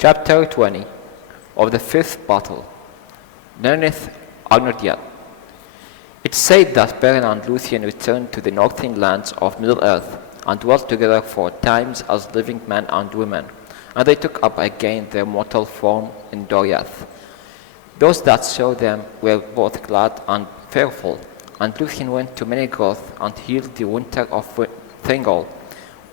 Chapter 20 of the fifth battle. Nirnaeth, Arnoediad. It said that Beren and Luthien returned to the northern lands of Middle-earth and dwelt together for times as living men and women, and they took up again their mortal form in Doriath. Those that saw them were both glad and fearful, and Luthien went to Menegroth and healed the winter of Thingol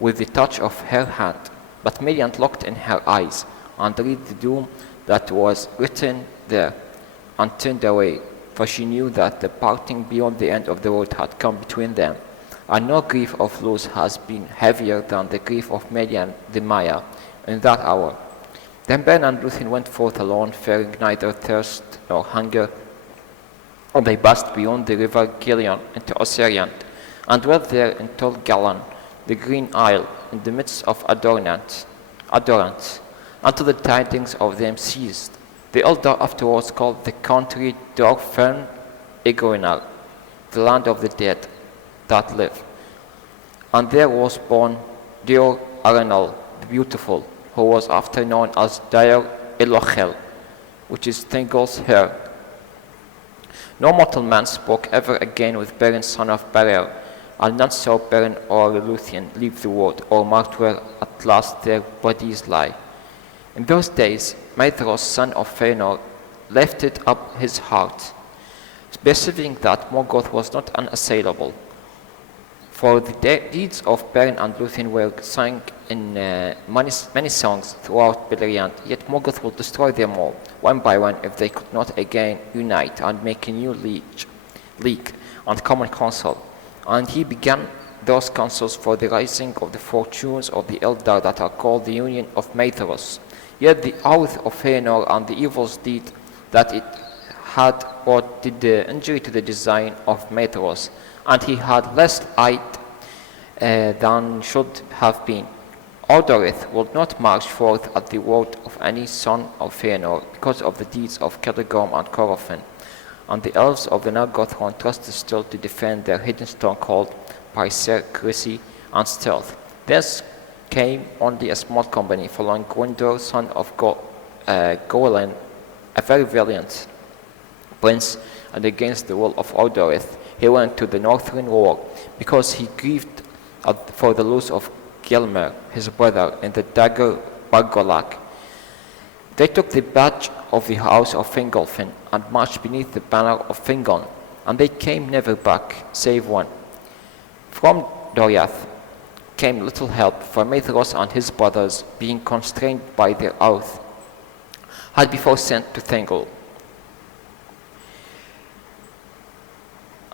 with the touch of her hand, but Meliant looked in her eyes and read the doom that was written there, and turned away, for she knew that the parting beyond the end of the road had come between them, and no grief of loss has been heavier than the grief of Melian the Maya in that hour. Then Beren and Luthien went forth alone, fearing neither thirst nor hunger, and they passed beyond the river Gilion into Osiriant, and dwelt there in Tol Galan, the Green Isle, in the midst of Adorant, until the tidings of them ceased. The elder afterwards called the country Dorfern Egoinar, the land of the dead that live. And there was born j.r.r, the beautiful, who was after known as j.r.r, which is Thingol's heir. No mortal man spoke ever again with Beren son of Barer, and none saw Beren or Luthien leave the world, or marked where at last their bodies lie. In those days, Maedhros, son of Fëanor, lifted up his heart, perceiving that Morgoth was not unassailable. For the deeds of Beren and Luthien were sung in many songs throughout Beleriand, yet Morgoth will destroy them all, one by one, if they could not again unite and make a new league and common council. And he began those councils for the rising of the fortunes of the Eldar that are called the Union of Maedhros. Yet the oath of Fëanor and the evils did that it had brought did the injury to the design of Maedhros, and he had less light than should have been. Odorith would not march forth at the word of any son of Fëanor because of the deeds of Celegorm and Corofin, and the elves of the Nargothrond trusted still to defend their hidden stronghold by secrecy and stealth. Thence came only a small company following Gwyndor, son of Goelin, a very valiant prince, and against the will of Odorith he went to the northern war, because he grieved for the loss of Gelmer, his brother, in the dagger Bargolak. They took the badge of the house of Fingolfin and marched beneath the banner of Fingon, and they came never back, save one. From Doriath came little help, for Maedhros and his brothers, being constrained by their oath, had before sent to Thingol,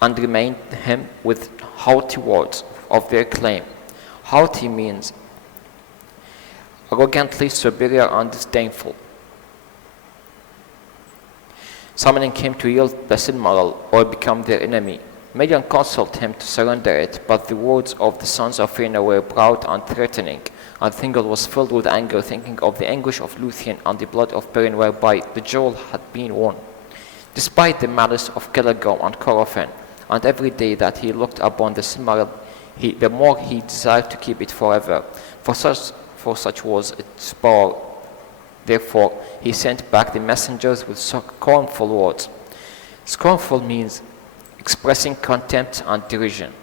and remained him with haughty words of their claim. Haughty means arrogantly superior and disdainful. Summoning him to yield the Silmaril or become their enemy. Melian counseled him to surrender it, but the words of the sons of Fëanor were proud and threatening, and Thingol was filled with anger, thinking of the anguish of Luthien and the blood of Beren whereby the jewel had been won. Despite the malice of Celegorm and Corofin, and every day that he looked upon the Silmaril, the more he desired to keep it forever, for such was its power. Therefore he sent back the messengers with scornful words. Scornful means expressing contempt and derision.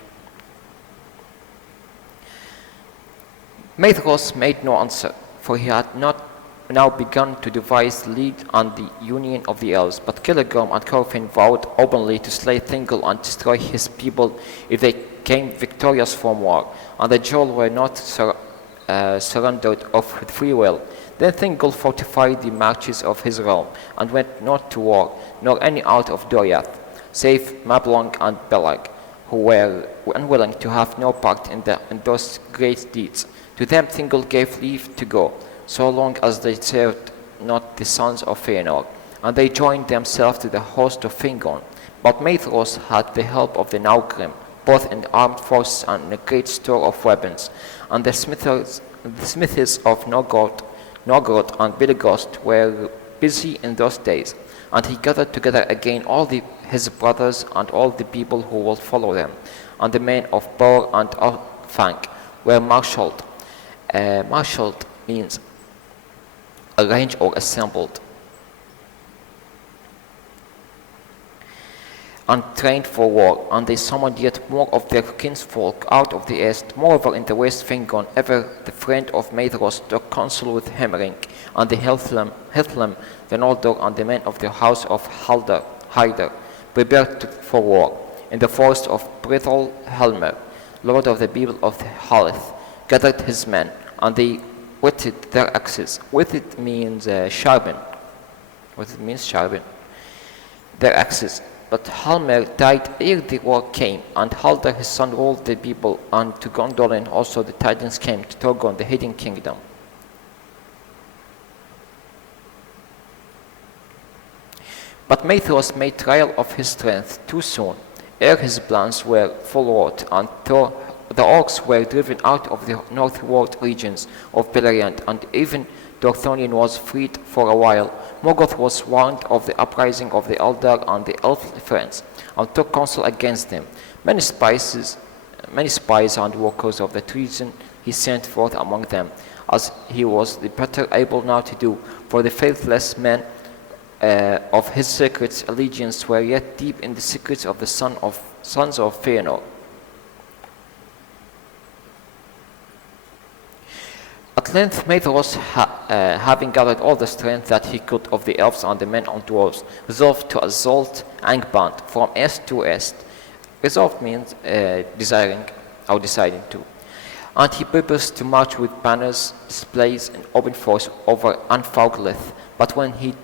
Maedhros made no answer, for he had not now begun to devise the league and the union of the elves, but Celegorm and Corofin vowed openly to slay Thingol and destroy his people if they came victorious from war, and the jewel were not surrendered of free will. Then Thingol fortified the marches of his realm, and went not to war, nor any out of Doriath, save Mablung and Belag, who were unwilling to have no part in those great deeds. To them Thingol gave leave to go, so long as they served not the sons of Fëanor, and they joined themselves to the host of Fingon. But Maedhros had the help of the Naugrim, both in armed force and in a great store of weapons, and the smithies of Novgorod and Belegost were busy in those days, and he gathered together again all his brothers and all the people who will follow them, and the men of Bor and Orthanc were marshalled. Marshalled means arranged or assembled, and trained for war, and they summoned yet more of their kinsfolk out of the east. Moreover, in the west Fingon, ever the friend of Maedhros, took counsel with Hemering, and the Helthlam, the Noldor, and the men of the house of Hyder, prepared for war. In the forest of Brithol Helmer, lord of the people of the Haleth, gathered his men, and they whetted their axes. Whetted means sharpen. Whetted means sharpen their axes. But Halmer died ere the war came, and Haldr his son ruled the people, and to Gondolin also the tidings came to Torgon the hidden kingdom. But Maedhros made trial of his strength too soon, ere his plans were full wrought, and the orcs were driven out of the northward regions of Beleriand, and even Dorthonion was freed for a while. Morgoth was warned of the uprising of the Eldar and the elf friends, and took counsel against them. Many spies and workers of the treason he sent forth among them, as he was the better able now to do, for the faithless men of his secret allegiance were yet deep in the secrets of the sons of Feanor. At length Maedhros, having gathered all the strength that he could of the elves and the men and dwarves, resolved to assault Angband from east to west. Resolved means desiring or deciding to. And he purposed to march with banners, displays, and open force over Anfauglith. But when he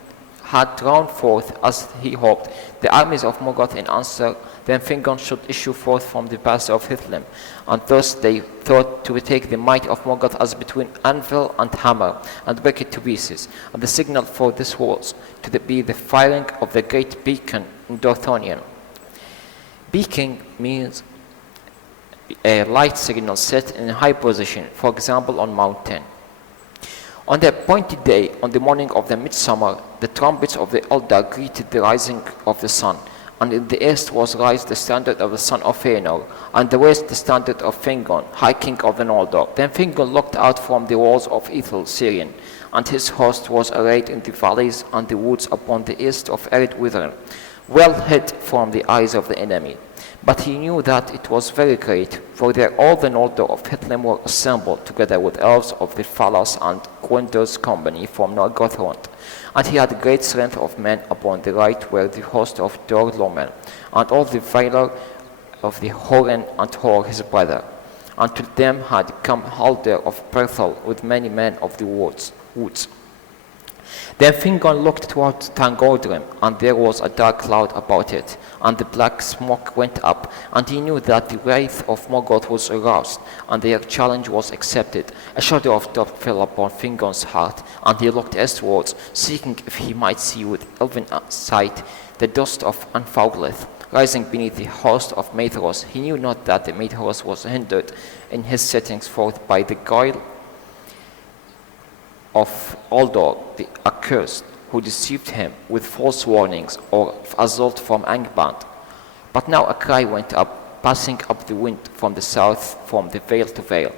had drawn forth, as he hoped, the armies of Morgoth in answer, then Fingon should issue forth from the pass of Hithlum, and thus they thought to take the might of Morgoth as between anvil and hammer, and break it to pieces. And the signal for this was to be the firing of the great beacon in Dorthonion. Beacon means a light signal set in a high position, for example on mountain. On the appointed day, on the morning of the midsummer, the trumpets of the Eldar greeted the rising of the sun, and in the east was raised the standard of the son of Feanor, and the west the standard of Fingon, high king of the Noldor. Then Fingon looked out from the walls of Ithel, Sirion, and his host was arrayed in the valleys and the woods upon the east of Ered Withern, well hid from the eyes of the enemy. But he knew that it was very great, for there all the Noldor of Hithlum were assembled, together with elves of the Falas and Gwendor's company from Nargothrond. And he had great strength of men. Upon the right were the host of Dor Lomen, and all the valor of the Horen and Hor his brother. And to them had come Haldr of Berthel with many men of the woods. Then Fingon looked toward Tangordrim, and there was a dark cloud about it, and the black smoke went up, and he knew that the wrath of Morgoth was aroused, and their challenge was accepted. A shadow of doubt fell upon Fingon's heart, and he looked eastwards, seeking if he might see with elven sight the dust of Anfauglith rising beneath the host of Maedhros. He knew not that the Maedhros was hindered in his settings forth by the guile of Uldor the accursed, who deceived him with false warnings or assault from Angband. But now a cry went up, passing up the wind from the south, from the vale to vale.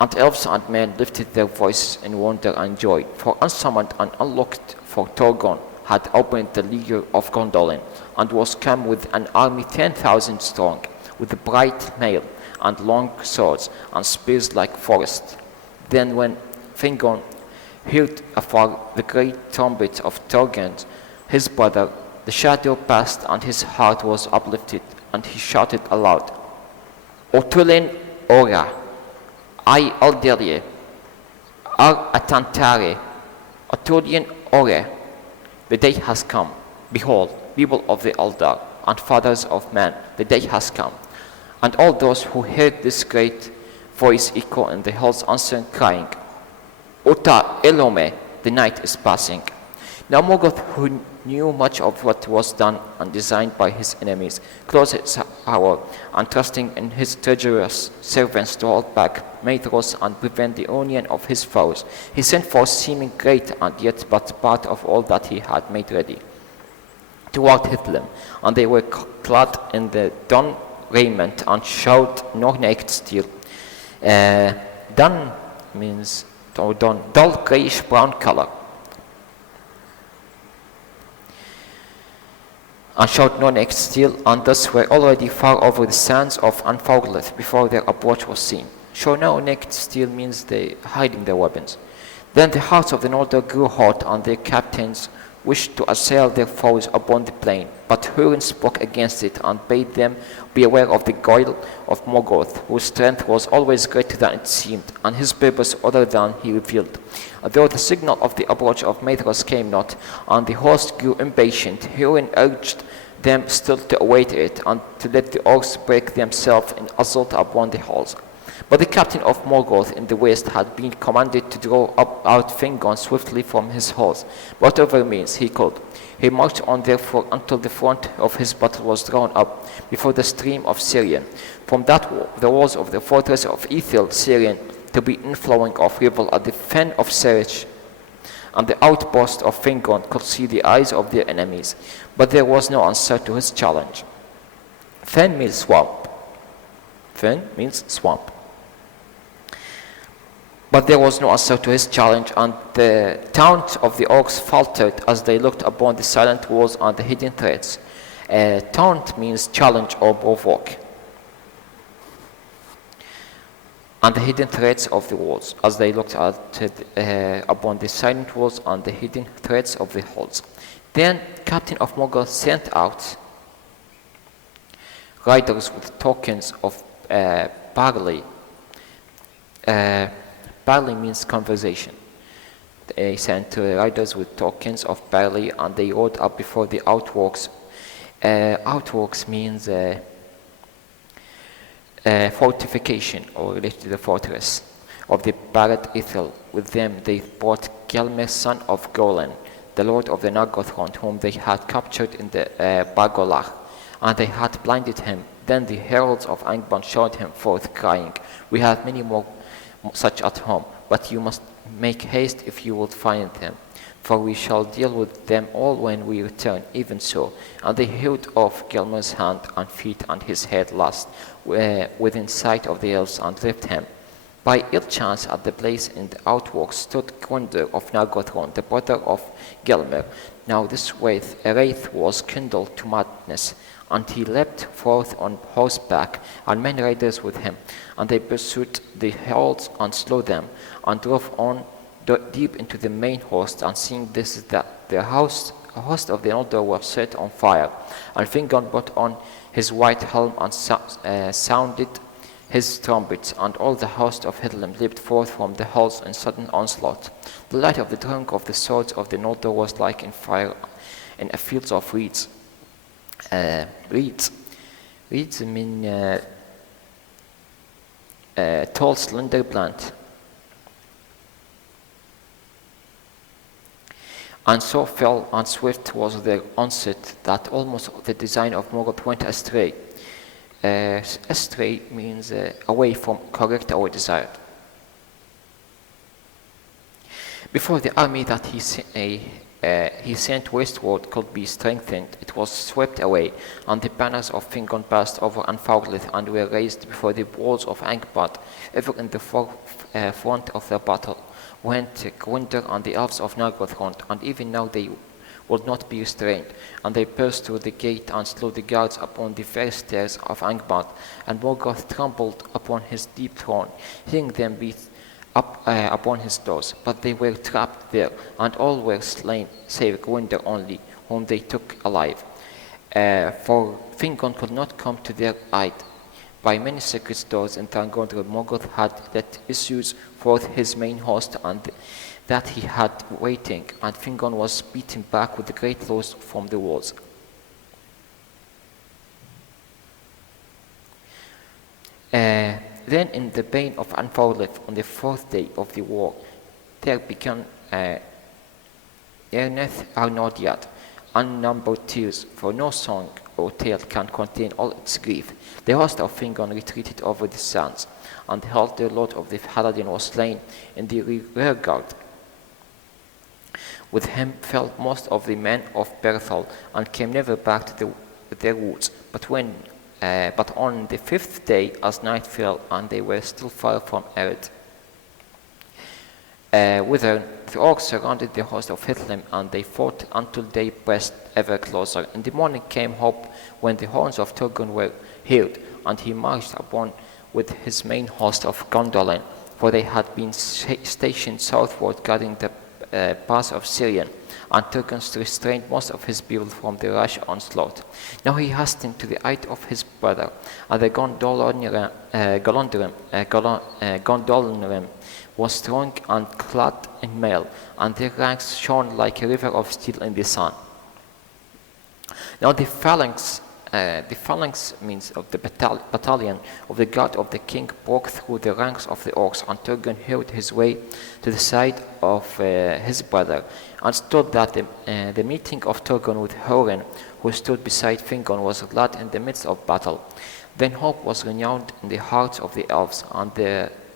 And elves and men lifted their voices in wonder and joy, for unsummoned and unlooked for Torgon had opened the leaguer of Gondolin, and was come with an army 10,000 strong, with a bright mail, and long swords, and spears like forest. Then when Fingon heard afar the great trumpet of Torgend, his brother, the shadow passed, and his heart was uplifted, and he shouted aloud, Otulin ora, ai alderie, ar atantare, Otulian ore, the day has come. Behold, people of the Eldar, and fathers of men, the day has come. And all those who heard this great voice echo in the hills answered, crying, Ota Elome, the night is passing. Now Morgoth, who knew much of what was done and designed by his enemies, closed his hour, and trusting in his treacherous servants to hold back Maedhros and prevent the union of his foes, he sent forth seeming great and yet but part of all that he had made ready toward Hithlum, and they were clad in the dun raiment and showed no naked steel. Dun means dull grayish-brown color, and showed no naked steel, and thus were already far over the sands of Anfauglith before their approach was seen. Show no naked steel means they hiding their weapons. Then the hearts of the Noldor grew hot, and their captains wished to assail their foes upon the plain. But Hurin spoke against it, and bade them beware of the guile of Morgoth, whose strength was always greater than it seemed, and his purpose other than he revealed. Though the signal of the approach of Maedhros came not, and the host grew impatient, Hurin urged them still to await it, and to let the orcs break themselves in assault upon the halls. But the captain of Morgoth in the west had been commanded to draw out Fingon swiftly from his halls, whatever means he could. He marched on therefore until the front of his battle was drawn up before the stream of Sirion. From that the walls of the fortress of Ethel Sirion to be inflowing of river at the fen of Serich, and the outpost of Fingon could see the eyes of their enemies, but there was no answer to his challenge. Fen means swamp. Fen means swamp. But there was no answer to his challenge, and the taunt of the orcs faltered as they looked upon the silent walls and the hidden threats. Taunt means challenge or provoke. And the hidden threats of the walls, as they looked upon the silent walls and the hidden threats of the halls. Then Captain of Morgoth sent out riders with tokens of parley. Parley means conversation. They sent riders with tokens of parley, and they rode up before the outworks. Outworks means fortification, or related to the fortress of the Barad Ithil. With them they brought Gelmir, son of Golan, the lord of the Nargothrond, whom they had captured in the Bargolach, and they had blinded him. Then the heralds of Angband showed him forth, crying, "We have many more such at home, but you must make haste if you would find them, for we shall deal with them all when we return, even so." And they hewed off Gelmir's hand and feet and his head last, within sight of the elves, and left him. By ill chance at the place in the outworks stood Gwender of Nargothrond, the brother of Gelmir. Now this wraith was kindled to madness, and he leapt forth on horseback, and many riders with him. And they pursued the heralds and slew them, and drove on deep into the main host. And seeing this, that the host of the Noldor was set on fire. And Fingon brought on his white helm and sounded his trumpets, and all the host of Hitlim leaped forth from the halls in sudden onslaught. The light of the trunk of the swords of the Noldor was like in fire in a field of reeds. Reeds mean tall, slender plant. And so fell and swift was their onset that almost the design of Morgoth went astray. Astray means away from correct or desired. Before the army that he sent westward could be strengthened, it was swept away, and the banners of Fingon passed over Anfauglith and were raised before the walls of Angband. Ever in the front of the battle went Gwender and the elves of Nargothrond, and even now they would not be restrained. And they burst through the gate and slew the guards upon the very stairs of Angband, and Morgoth trembled upon his deep throne, hearing them beat up upon his doors. But they were trapped there, and all were slain, save Gwender only, whom they took alive. For Fingon could not come to their aid. By many secret doors in Tangondre, Morgoth had let issues forth his main host, and that he had waiting, and Fingon was beaten back with great loss from the walls. Then in the bane of Anfauglith, on the 4th day of the war, there began Nirnaeth Arnoediad, unnumbered tears, for no song or tale can contain all its grief. The host of Fingon retreated over the sands, and Held, the lord of the Haladin, was slain in the rearguard. With him fell most of the men of Berthel, and came never back to their woods. But on the 5th day, as night fell, and they were still far from Ered, whither the orcs surrounded the host of Hithlum, and they fought until they pressed ever closer. In the morning came hope, when the horns of Turgon were heard, and he marched upon with his main host of Gondolin, for they had been stationed southward guarding the pass of Sirion, and Turgon restrained most of his people from the rash onslaught. Now he hastened to the aid of his brother, and the Gondolin was strong and clad in mail, and their ranks shone like a river of steel in the sun. Now the phalanx means of the battalion of the guard of the king broke through the ranks of the orcs, and Turgon hurried his way to the side of his brother, and stood that the meeting of Turgon with Húrin, who stood beside Fingon, was glad in the midst of battle. Then hope was renewed in the hearts of the elves, and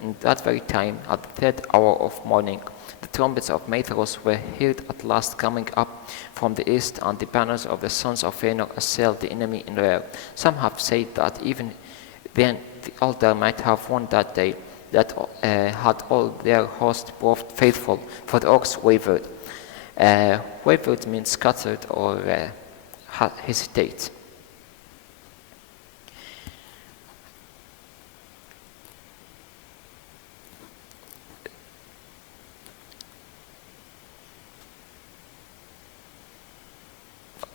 in that very time, at the third hour of morning, the trumpets of Maedhros were heard at last coming up from the east, and the banners of the sons of Valinor assailed the enemy in rear. Some have said that even then the Eldar might have won that day, that had all their host proved faithful, for the orcs wavered. Wavered means scattered or hesitate.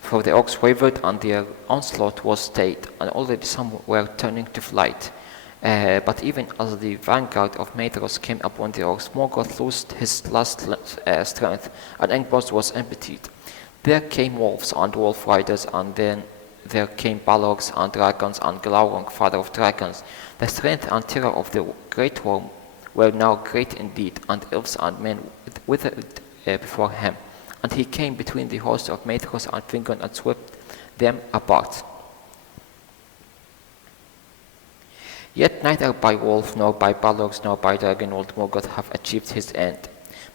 For the orcs wavered, and their onslaught was stayed, and already some were turning to flight. But even as the vanguard of Maedhros came upon the orcs, Morgoth lost his last strength, and Angband was emptied. There came wolves and wolf riders, and then there came Balrogs and dragons, and Glaurung, father of dragons. The strength and terror of the great worm were now great indeed, and elves and men withered before him. And he came between the hosts of Maedhros and Fingon and swept them apart. Yet neither by wolf, nor by Balrogs, nor by dragon would Morgoth have achieved his end,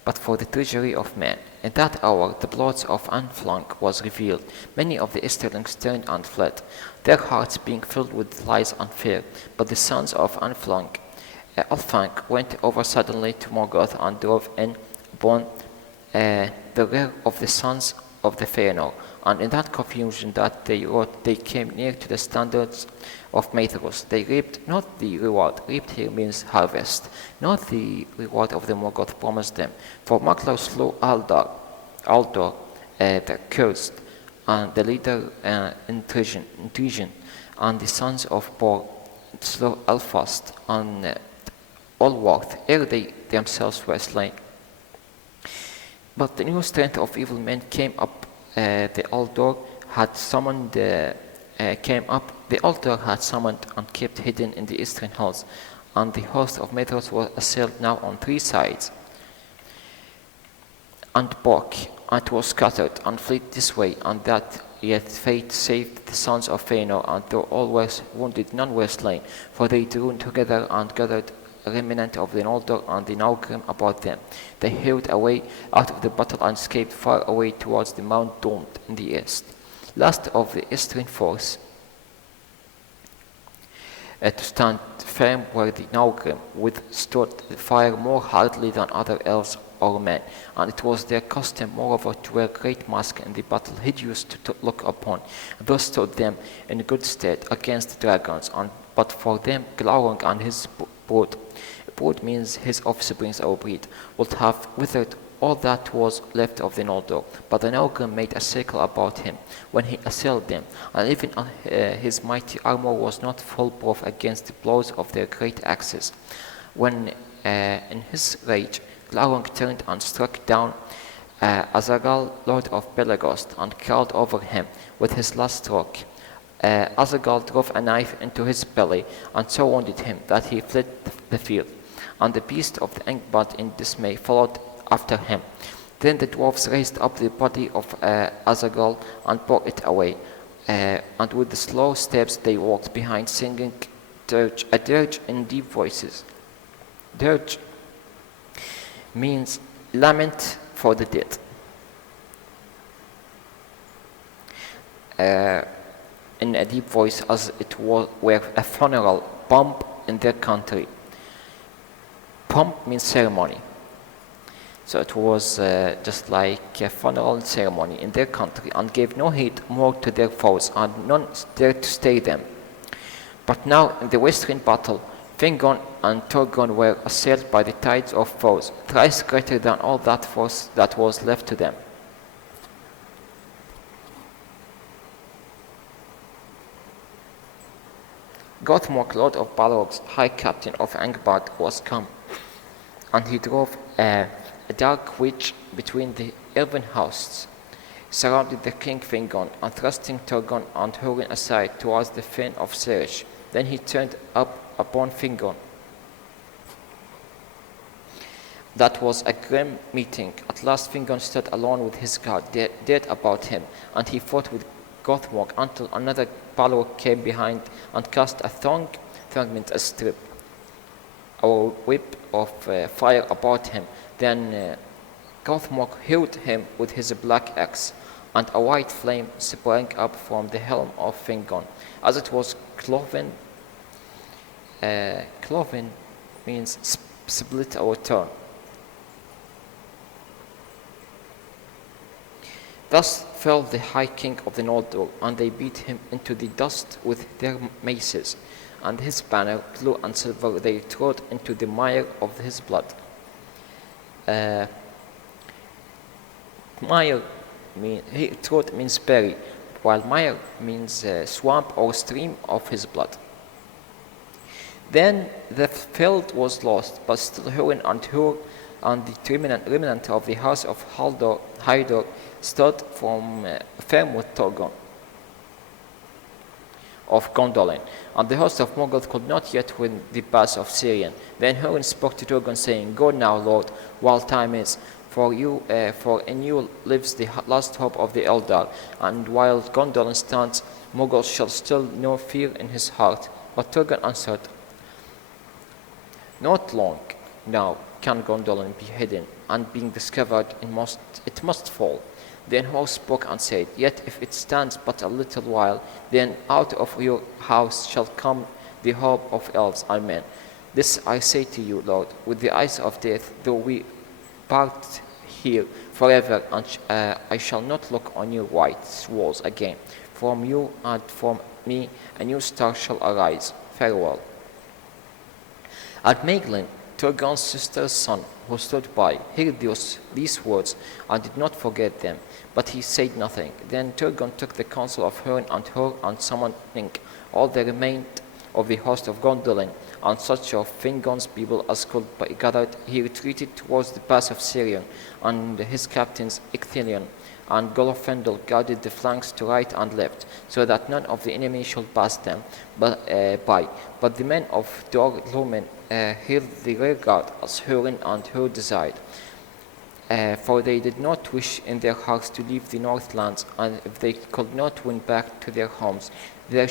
but for the treachery of men. In that hour the blood of Anflang was revealed. Many of the Easterlings turned and fled, their hearts being filled with lies and fear. But the sons of Alfang went over suddenly to Morgoth and drove in upon the rear of the sons of the Valinor, and in that confusion that they wrought, they came near to the standards of Maedhros. They reaped not the reward, reaped here means harvest, not the reward of the Morgoth promised them. For Maklar slew Aldor, the cursed, and the leader in Derision, and the sons of Bor slew Elfast and Olworth, ere they themselves were slain. But the new strength of evil men came up. The Aldor had summoned and kept hidden in the eastern hills, and the host of Maedhros was assailed now on three sides, and broke, and was scattered, and fled this way and that. Yet fate saved the sons of Valinor, and though all were wounded, none were slain, for they drew together and gathered a remnant of the Noldor and the Naugrim about them. They hurried away out of the battle and escaped far away towards the Mount Doomed in the east. Last of the eastern force to stand firm were the Naugrim, withstood the fire more hardly than other elves or men, and it was their custom moreover to wear great masks in the battle, hideous to look upon. Thus stood them in good stead against the dragons, but for them Glaurung and his brood means his offsprings or breed, would have withered all that was left of the Noldor. But the Naugrim made a circle about him when he assailed them, and even his mighty armor was not full proof against the blows of their great axes. When in his rage Glaurung turned and struck down Azagal, lord of Belegost, and crawled over him with his last stroke. Azagal drove a knife into his belly, and so wounded him that he fled the field. And the beast of the Angband in dismay followed after him. Then the dwarfs raised up the body of Azagal and bore it away, and with the slow steps they walked behind, singing a dirge in deep voices. Dirge means lament for the dead. In a deep voice, as it were a funeral pomp in their country. Pomp means ceremony. So it was just like a funeral ceremony in their country, and gave no heed more to their foes, and none dared to stay them. But now in the western battle, Fingon and Turgon were assailed by the tides of foes, thrice greater than all that force that was left to them. Gothmog, Lord of Balrog's High Captain of Angband, was come, and he drove a dark witch between the elven hosts, surrounded the king Fingon, and thrusting Turgon and Húrin aside towards the fen of Sirish. Then he turned up upon Fingon. That was a grim meeting. At last Fingon stood alone with his guard, dead about him, and he fought with Gothmog until another Balrog came behind and cast a thong means a strip, or whip of fire about him. Then Gothmog hewed him with his black axe, and a white flame sprang up from the helm of Fingon, as it was cloven. Cloven means split or torn. Thus fell the high king of the Noldor, and they beat him into the dust with their maces, and his banner, blue and silver, they trod into the mire of his blood. Mire trod means bury, while mire means swamp or stream of his blood. Then the field was lost, but still Húrin and Hur and the remnant of the house of Haldor stood firm with Turgon of Gondolin, and the host of Morgoth could not yet win the pass of Sirion. Then Húrin spoke to Turgon, saying, "Go now, Lord, while time is, for in you lives the last hope of the Eldar, and while Gondolin stands, Morgoth shall still no fear in his heart." But Turgon answered, "Not long now can Gondolin be hidden, and being discovered it must fall." Then Hur spoke and said, "Yet if it stands but a little while, then out of your house shall come the hope of elves and men. This I say to you, Lord, with the eyes of death, though we part here forever, and I shall not look on your white walls again. From you and from me a new star shall arise. Farewell." And Maeglin, Turgon's sister's son, who stood by, heard these words and did not forget them, but he said nothing. Then Turgon took the counsel of Húrin and Hur, and summoning all the remained of the host of Gondolin and such of Fingon's people as could be gathered, he retreated towards the pass of Sirion, and his captains Icthelion and Golofendel guarded the flanks to right and left, so that none of the enemy should pass them by. But the men of Dor Lúmen held the rear guard, as Húrin and Hur desired, for they did not wish in their hearts to leave the Northlands, and if they could not win back to their homes, there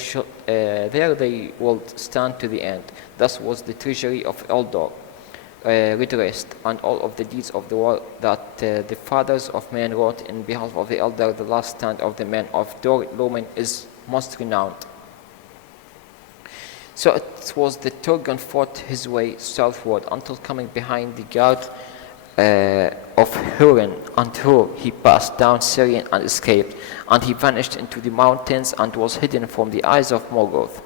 they would stand to the end. Thus was the treasury of Eldor redressed, and all of the deeds of the war that the fathers of men wrote in behalf of the Eldar. The last stand of the men of Dor Lúmen is most renowned. So it was that Turgon fought his way southward until coming behind the guard of Húrin and Hur, he passed down Sirion and escaped, and he vanished into the mountains and was hidden from the eyes of Morgoth.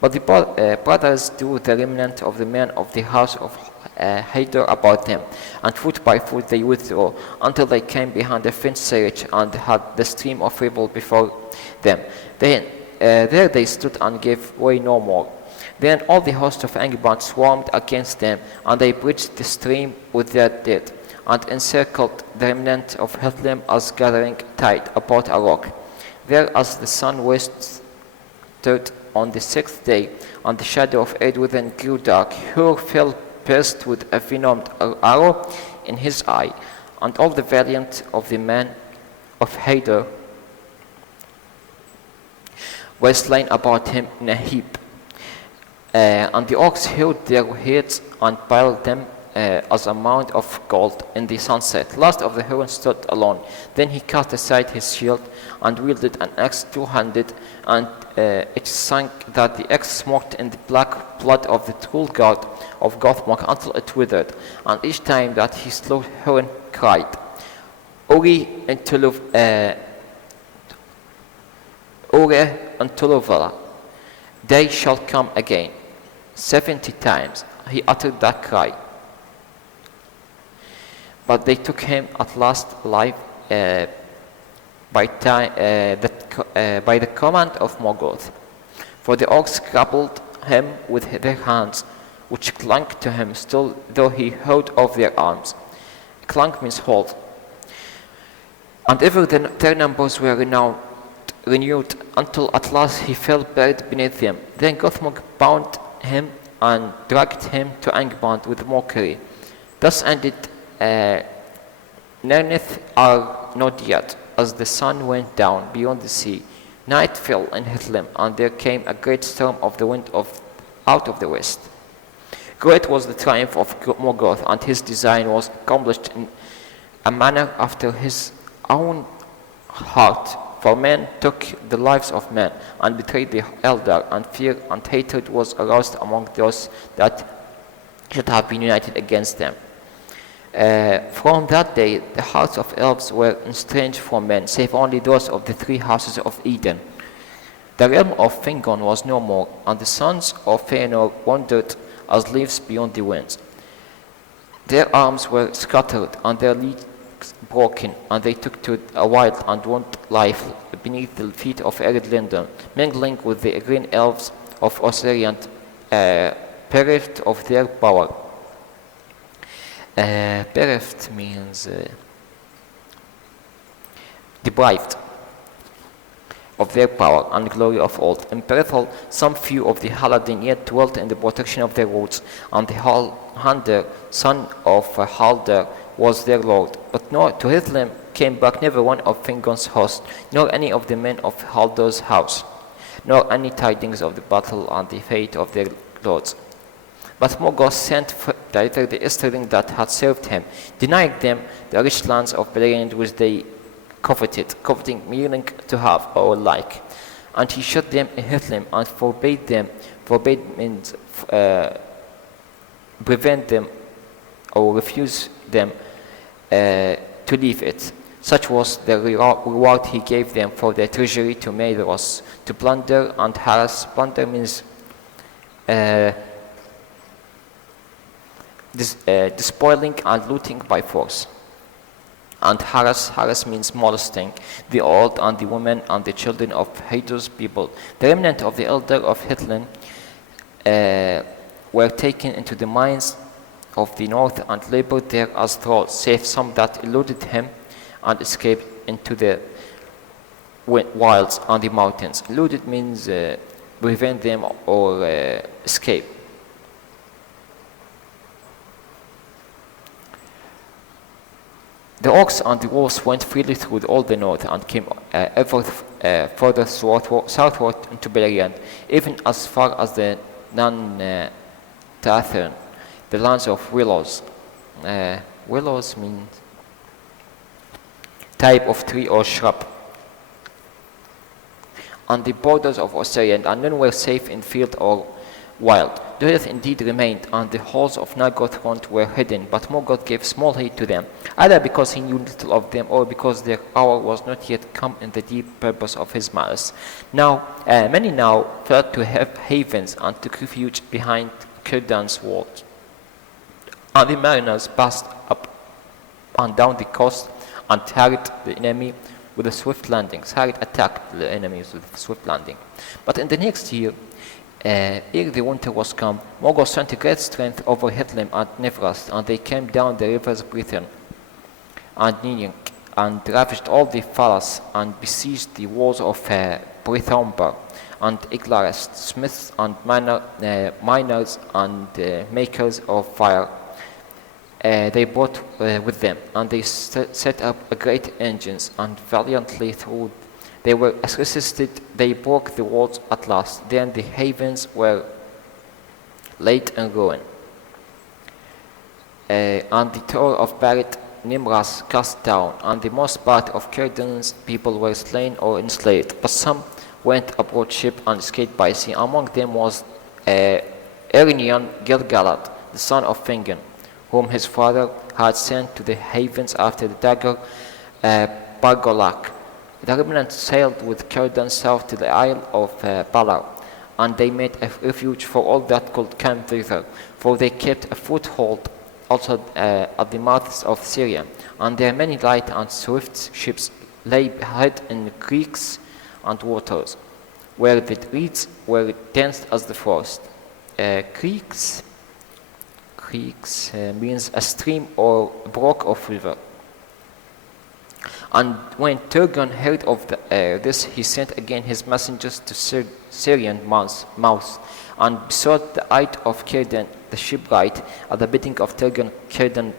But the brothers drew the remnant of the men of the house of Hador about them, and foot by foot they withdrew until they came behind the fenced Sirish and had the stream of Ribble before them. Then there they stood and gave way no more. Then all the host of Angband swarmed against them, and they bridged the stream with their dead, and encircled the remnant of Helheim as gathering tide about a rock. There as the sun wested on the 6th day, and the shadow of Eadwithin grew dark, Hur fell pierced with a venomed arrow in his eye, and all the valiant of the men of Hador were slain about him in a heap. And the orcs hewed their heads and piled them as a mound of gold in the sunset. Last of the Húrin stood alone. Then he cast aside his shield and wielded an axe two-handed, and it sank that the axe smoked in the black blood of the true god of Gothmog until it withered. And each time that he slew Húrin cried, Uri and Tuluvala, they shall come again. 70 times he uttered that cry. But they took him at last alive by the command of Morgoth. For the orcs grappled him with their hands, which clung to him still, though he held off their arms. Clang means hold. And ever their numbers were renewed, until at last he fell buried beneath them. Then Gothmog bound him and dragged him to Angband with mockery. Thus ended Nirnaeth Arnoediad, as the sun went down beyond the sea. Night fell in Hitlim, and there came a great storm of the wind out of the west. Great was the triumph of Morgoth, and his design was accomplished in a manner after his own heart. For men took the lives of men, and betrayed the Eldar, and fear and hatred was aroused among those that should have been united against them. From that day, the hearts of elves were estranged from men, save only those of the three houses of Eden. The realm of Fingon was no more, and the sons of Fëanor wandered as leaves beyond the winds. Their arms were scattered, and their legs broken, and they took to a wild and want life beneath the feet of arid Lindon, mingling with the green elves of Osiriant, bereft of their power. Bereft means deprived of their power and glory of old. In Berethel, some few of the Haladin yet dwelt in the protection of their roots, and the Halhander, son of Haldr, was their lord. But to Hitlim came back never one of Fingon's host, nor any of the men of Haldr's house, nor any tidings of the battle and the fate of their lords. But Morgoth sent thither the Easterling that had served him, denying them the rich lands of Beleriand which they coveting meaning to have or like. And he shut them in Hitlim and forbade means prevent them or refuse them to leave it. Such was the reward he gave them for their treasury to Maedhros, to plunder and harass. Plunder means despoiling and looting by force. And harass means molesting the old and the women and the children of Hador's people. The remnant of the elder of Hitlim were taken into the mines of the north and labored there as thralls, save some that eluded him and escaped into the wilds and the mountains. Eluded means prevent them or escape. The orcs and the wolves went freely through all the north and came ever further southward into Beleriand, even as far as the Nirnaeth, the lands of willows. Willows means type of tree or shrub. On the borders of Osiriand, and none were safe in field or wild. The earth indeed remained, and the halls of Nargothrond were hidden, but Morgoth gave small heed to them, either because he knew little of them, or because their hour was not yet come in the deep purpose of his malice. Many now fled to havens and took refuge behind Círdan's walls. And the mariners passed up and down the coast and harried the enemy with a swift landing. Harried attacked the enemies with swift landing. But in the next year, ere the winter was come, Morgoth sent a great strength over Hitlim and Nifrost, and they came down the rivers Brithen and Nirnaeth, and ravaged all the Falas, and besieged the walls of Brithombar and Iglarest, smiths and miners and makers of fire. They brought with them, and they set up great engines, and valiantly through they were resisted. They broke the walls at last. Then the havens were laid in ruin. And the tower of Barret Nimras cast down, and the most part of Círdan's people were slain or enslaved. But some went aboard ship and escaped by sea. Among them was Erinion Gilgalad, the son of Fingon, whom his father had sent to the havens after the dagger Bargolak. The remnant sailed with Círdan south to the Isle of Balar, and they made a refuge for all that could come thither, for they kept a foothold also at the mouths of Syria, and their many light and swift ships lay hid in creeks and waters, where the reeds were dense as the forest. Creeks means a stream or brook of river. And when Turgon heard of this, he sent again his messengers to Syrian mouths, and besought the height of Círdan the shipwright. At the bidding of Turgon, Círdan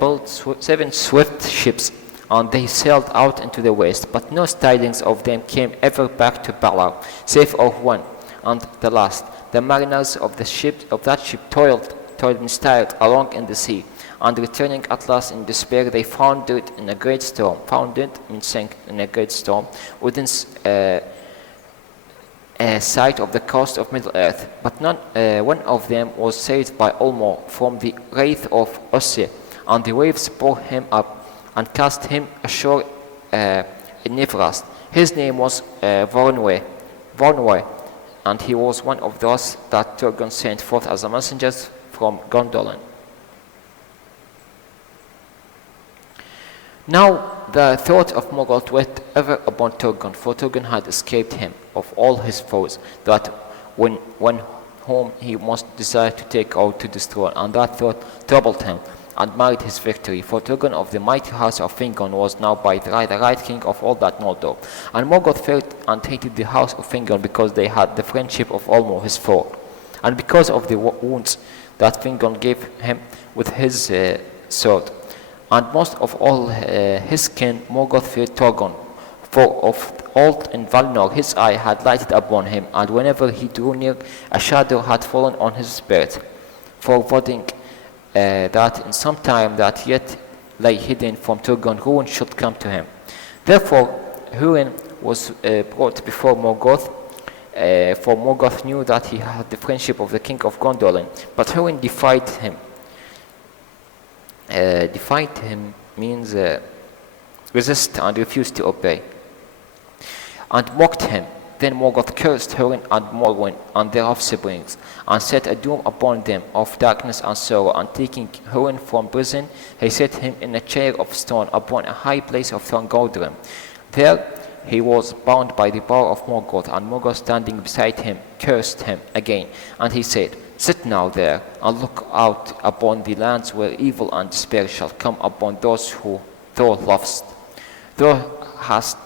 built 7 swift ships, and they sailed out into the west. But no tidings of them came ever back to Balar, save of one, and the last. The mariners of that ship toiled and tired along in the sea, and returning at last in despair, they found it in a great storm. Found it means sank in a great storm within sight of the coast of Middle-earth. But none one of them was saved by Olmo from the wrath of Osse, and the waves bore him up and cast him ashore in Nifrast. His name was Vornwe, and he was one of those that Turgon sent forth as messengers from Gondolin. Now the thought of Morgoth went ever upon Turgon, for Turgon had escaped him of all his foes, that one whom he most desired to take out to destroy, and that thought troubled him and marred his victory. For Turgon of the mighty house of Fingon was now by the right king of all that Mordor. And Morgoth feared and hated the house of Fingon, because they had the friendship of Olmo his foe, and because of the wounds that Fingon gave him with his sword. And most of all his kin Morgoth feared Turgon, for of old in Valinor his eye had lighted upon him, and whenever he drew near, a shadow had fallen on his spirit, foreboding that in some time that yet lay hidden from Turgon, ruin should come to him. Therefore Húin was brought before Morgoth, for Morgoth knew that he had the friendship of the king of Gondolin, but Húin defied him. Defied him means resist and refuse to obey, and mocked him. Then Morgoth cursed Húin and Morwen and their offsprings, and set a doom upon them of darkness and sorrow. And taking Húin from prison, he set him in a chair of stone upon a high place of Thorngoldrim. There he was bound by the power of Morgoth, and Morgoth standing beside him cursed him again. And he said, Sit now there, and look out upon the lands where evil and despair shall come upon those who thou lovest. Thou hast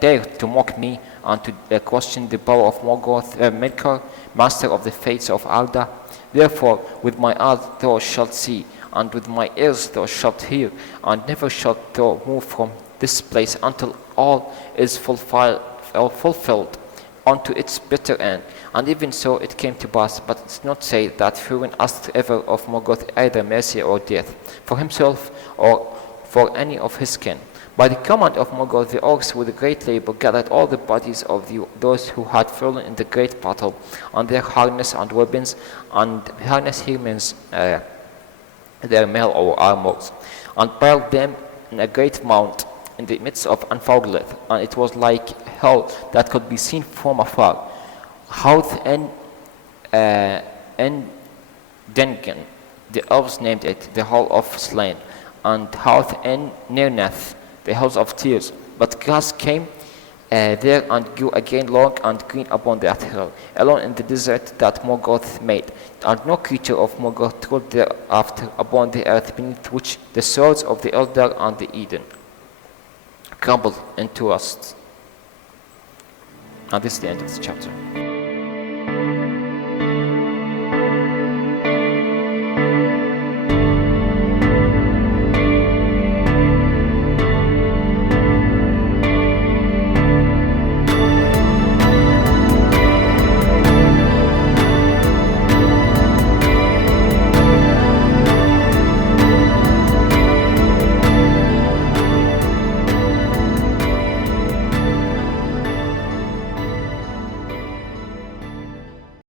dared to mock me, and to question the power of Morgoth, Melkor, master of the fates of Arda. Therefore with my eyes thou shalt see, and with my ears thou shalt hear, and never shalt thou move from this place until all is fulfilled unto its bitter end. And even so it came to pass, but it's not said that Húin asked ever of Morgoth either mercy or death, for himself or for any of his kin. By the command of Morgoth, the orcs with great labor gathered all the bodies of those who had fallen in the great battle, and their harness and weapons, and harness here means their mail or armors, and piled them in a great mound in the midst of Anfauglith, and it was like hell that could be seen from afar. Haughty and Dengen, the elves named it the Hall of Slain, and Haughty and Nirnaeth, the Halls of Tears. But grass came there and grew again long and green upon that hill, alone in the desert that Morgoth made, and no creature of Morgoth trod thereafter upon the earth, beneath which the swords of the Eldar and the Eden crumbled into rust. And this is the end of the chapter.